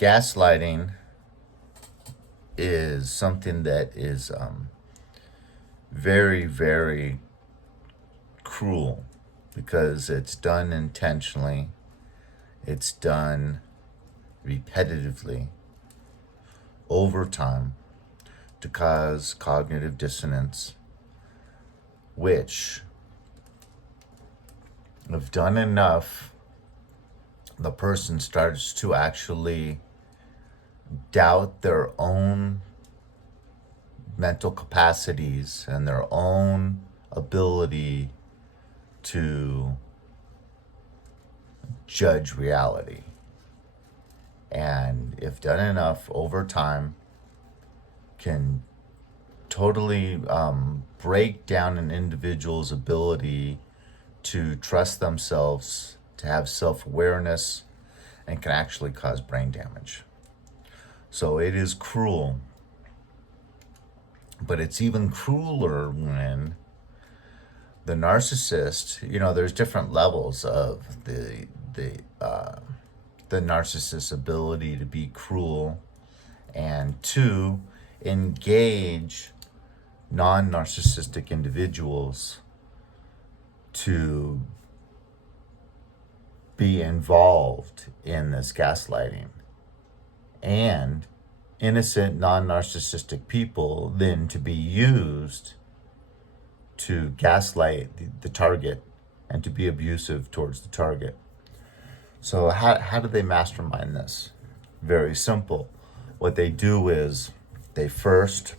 Gaslighting is something that is very, very cruel because it's done intentionally, it's done repetitively over time to cause cognitive dissonance, which, if done enough, the person starts to actually doubt their own mental capacities and their own ability to judge reality. And if done enough over time, can totally break down an individual's ability to trust themselves, to have self-awareness, and can actually cause brain damage. So it is cruel. But it's even crueler when the narcissist, there's different levels of the narcissist's ability to be cruel and to engage non-narcissistic individuals to be involved in this gaslighting, and innocent non-narcissistic people then to be used to gaslight the target and to be abusive towards the target. So how do they mastermind this? Very simple. What they do is they first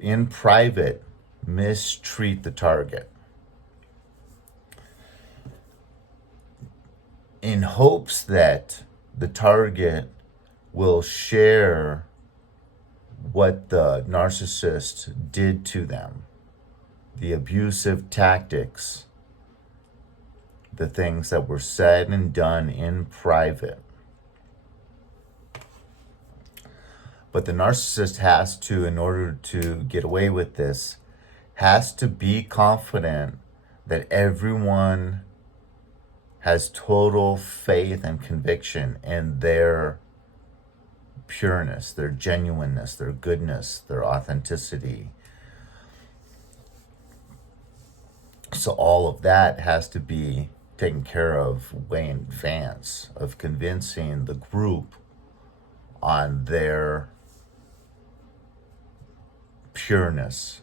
in private mistreat the target in hopes that the target will share what the narcissist did to them, the abusive tactics, the things that were said and done in private. But the narcissist has to, in order to get away with this, has to be confident that everyone has total faith and conviction in their pureness, their genuineness, their goodness, their authenticity. So all of that has to be taken care of way in advance of convincing the group on their pureness,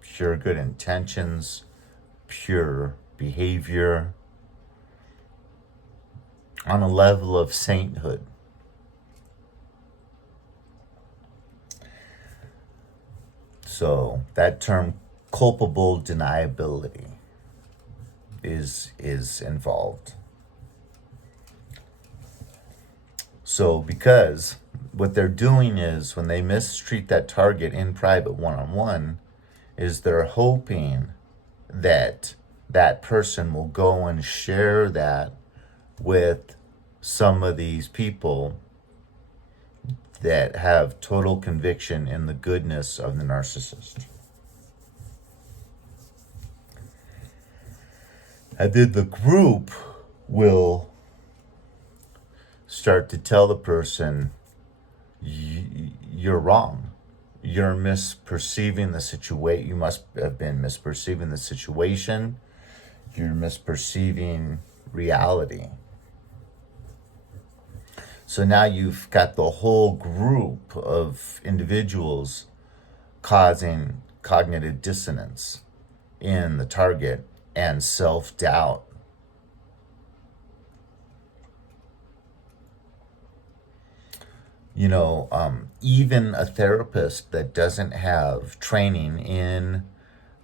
pure good intentions, pure behavior, on a level of sainthood. So that term culpable deniability is involved. So because what they're doing is when they mistreat that target in private one-on-one is they're hoping that that person will go and share that with some of these people that have total conviction in the goodness of the narcissist. And then the group will start to tell the person, you're wrong. You're misperceiving the situation. You must have been misperceiving the situation. You're misperceiving reality. So now you've got the whole group of individuals causing cognitive dissonance in the target and self-doubt. Even a therapist that doesn't have training in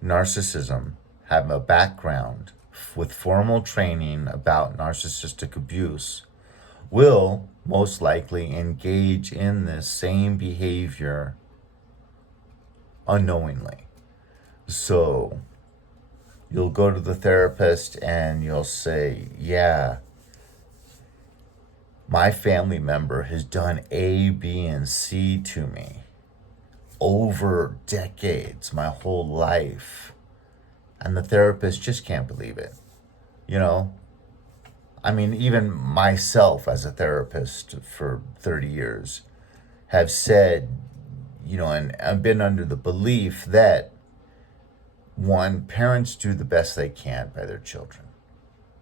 narcissism, have a background with formal training about narcissistic abuse, will most likely engage in this same behavior unknowingly. So you'll go to the therapist and you'll say, yeah, my family member has done A, B, and C to me over decades, my whole life. and the therapist just can't believe it. You know, I mean, even myself as a therapist for 30 years have said, and I've been under the belief that one, parents do the best they can by their children,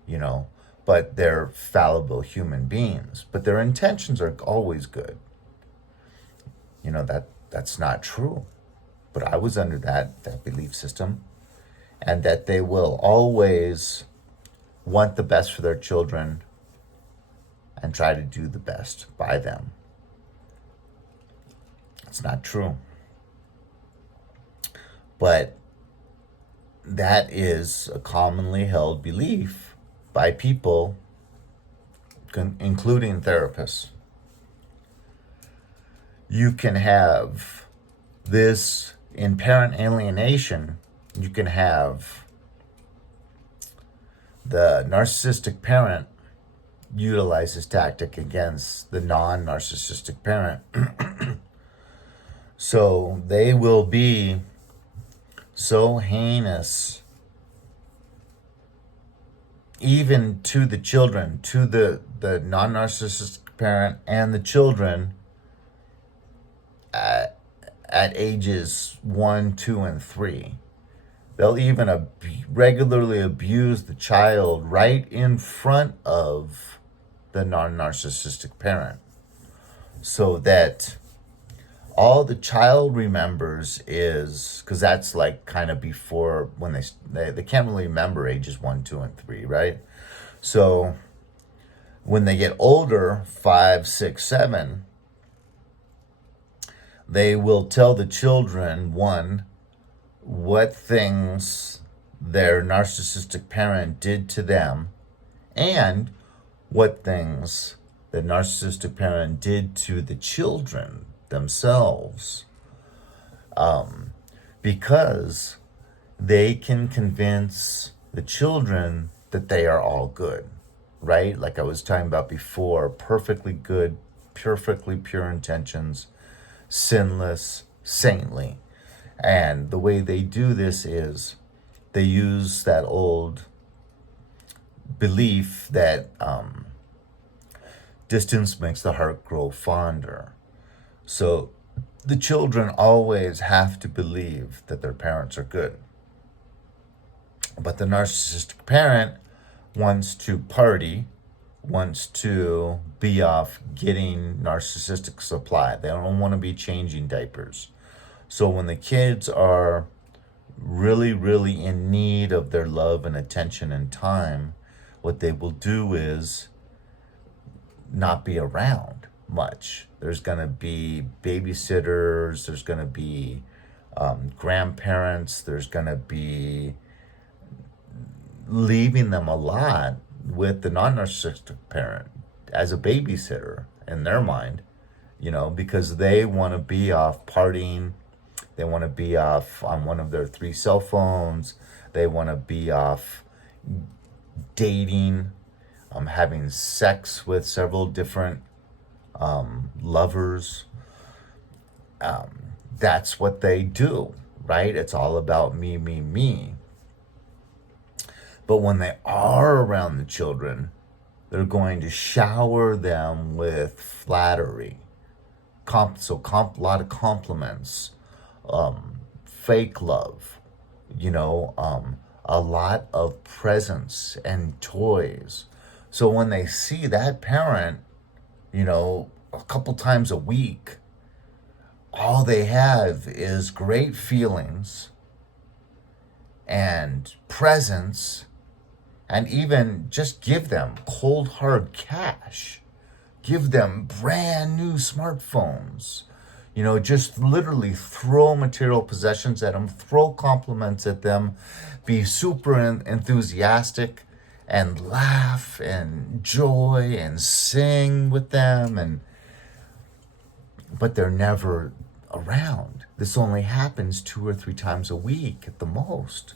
you know, but they're fallible human beings, but their intentions are always good. That's not true. But I was under that belief system, and that they will always want the best for their children and try to do the best by them. It's not true. But that is a commonly held belief by people, including therapists. You can have this in parent alienation. You can have the narcissistic parent utilize this tactic against the non-narcissistic parent. So they will be so heinous, even to the children, to the non-narcissistic parent and the children at ages 1, 2, and 3. They'll even regularly abuse the child right in front of the non-narcissistic parent, so that all the child remembers is, because that's like kind of before, when they can't really remember ages 1, 2, and 3, right? So when they get older, 5, 6, 7, they will tell the children, one, what things their narcissistic parent did to them, and what things the narcissistic parent did to the children themselves. Because they can convince the children that they are all good, right? Like I was talking about before, perfectly good, perfectly pure intentions, sinless, saintly. And the way they do this is they use that old belief that distance makes the heart grow fonder. So the children always have to believe that their parents are good. But the narcissistic parent wants to party, wants to be off getting narcissistic supply. They don't want to be changing diapers. So when the kids are really, really in need of their love and attention and time, what they will do is not be around much. There's going to be babysitters, there's going to be grandparents, there's going to be leaving them a lot with the non-narcissistic parent as a babysitter in their mind, because they want to be off partying. They want to be off on one of their 3 cell phones. They want to be off dating, having sex with several different lovers. That's what they do, right? It's all about me, me, me. But when they are around the children, they're going to shower them with flattery, a lot of compliments, fake love, a lot of presents and toys. So when they see that parent, a couple times a week, all they have is great feelings and presents, and even just give them cold hard cash, give them brand new smartphones, just literally throw material possessions at them, throw compliments at them, be super enthusiastic, and laugh and joy and sing with them, but they're never around. This only happens 2 or 3 times a week at the most.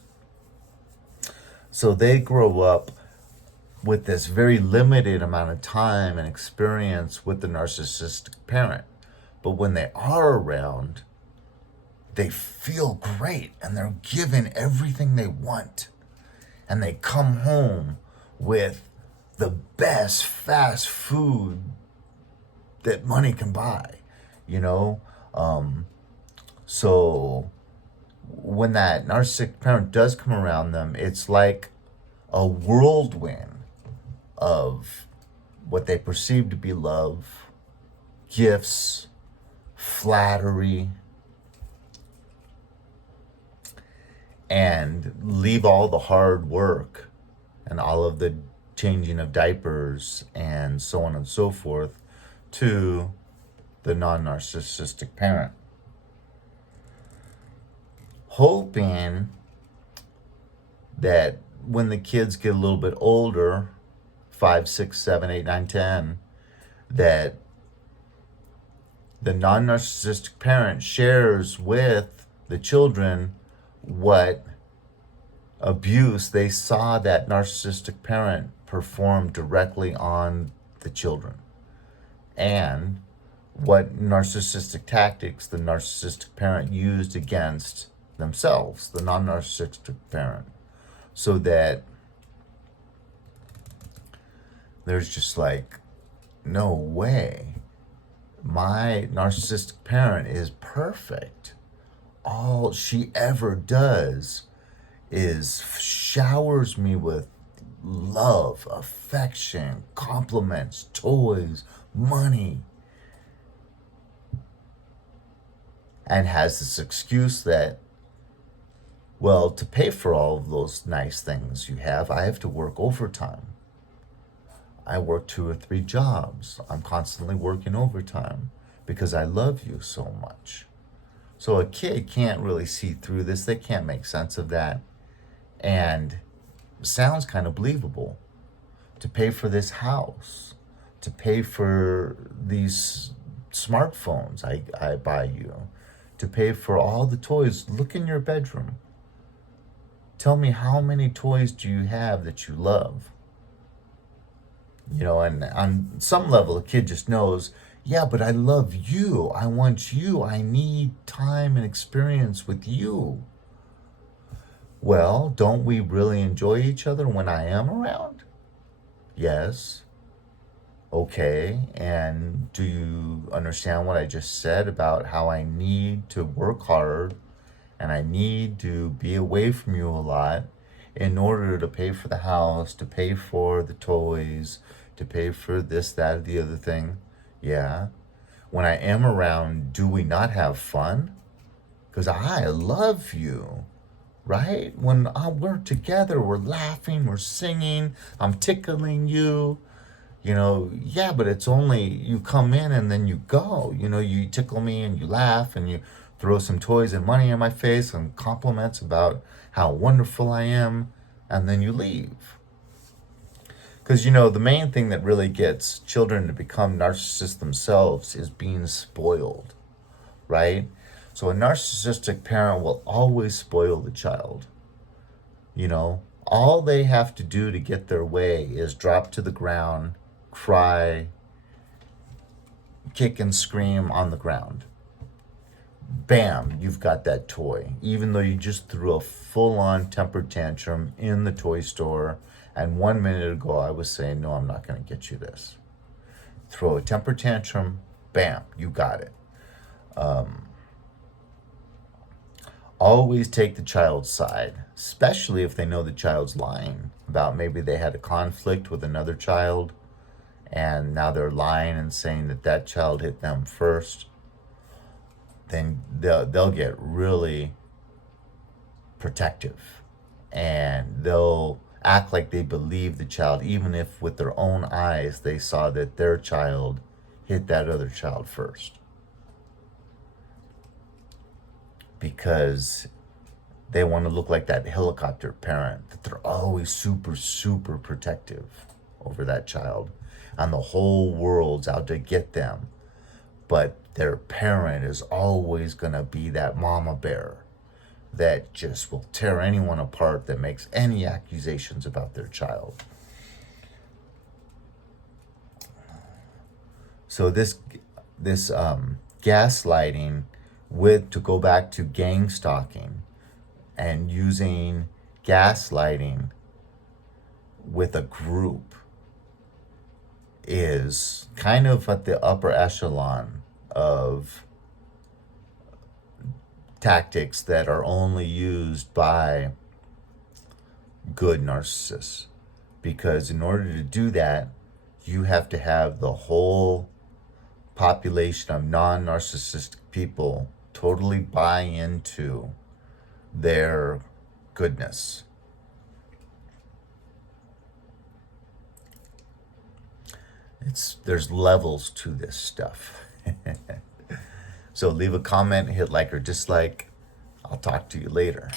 So they grow up with this very limited amount of time and experience with the narcissistic parent. But when they are around, they feel great and they're given everything they want. And they come home with the best fast food that money can buy, you know? So when that narcissistic parent does come around them, it's like a whirlwind of what they perceive to be love, gifts, flattery, and leave all the hard work and all of the changing of diapers and so on and so forth to the non-narcissistic parent, hoping that when the kids get a little bit older, 5, 6, 7, 8, 9, 10, that the non-narcissistic parent shares with the children what abuse they saw that narcissistic parent perform directly on the children, and what narcissistic tactics the narcissistic parent used against themselves, the non-narcissistic parent, so that there's just like, no way, my narcissistic parent is perfect. All she ever does is showers me with love, affection, compliments, toys, money, and has this excuse that, well, to pay for all of those nice things you have, I have to work overtime. I work 2 or 3 jobs. I'm constantly working overtime because I love you so much. So a kid can't really see through this. They can't make sense of that. And it sounds kind of believable. To pay for this house, to pay for these smartphones I buy you, to pay for all the toys. Look in your bedroom. Tell me, how many toys do you have that you love? You know, and on some level, a kid just knows, yeah, but I love you. I want you. I need time and experience with you. Well, don't we really enjoy each other when I am around? Yes. Okay. And do you understand what I just said about how I need to work hard and I need to be away from you a lot in order to pay for the house, to pay for the toys, to pay for this, that, or the other thing? Yeah. When I am around, do we not have fun? Because I love you, right? When we're together, we're laughing, we're singing, I'm tickling you. You know, yeah, but it's only you come in and then you go. You know, you tickle me and you laugh and you throw some toys and money in my face and compliments about how wonderful I am, and then you leave. Because, you know, the main thing that really gets children to become narcissists themselves is being spoiled, right? So a narcissistic parent will always spoil the child. You know, all they have to do to get their way is drop to the ground, cry, kick and scream on the ground. Bam, you've got that toy. Even though you just threw a full-on temper tantrum in the toy store, and 1 minute ago I was saying, no, I'm not going to get you this. Throw a temper tantrum, bam, you got it. Always take the child's side, especially if they know the child's lying about maybe they had a conflict with another child and now they're lying and saying that that child hit them first. Then they'll get really protective and they'll act like they believe the child, even if with their own eyes they saw that their child hit that other child first. Because they want to look like that helicopter parent, that they're always super, super protective over that child, and the whole world's out to get them. But their parent is always going to be that mama bear that just will tear anyone apart that makes any accusations about their child. So this gaslighting to go back to gang stalking and using gaslighting with a group is kind of at the upper echelon of tactics that are only used by good narcissists. Because in order to do that, you have to have the whole population of non-narcissistic people totally buy into their goodness. There's levels to this stuff. So leave a comment, hit like or dislike. I'll talk to you later.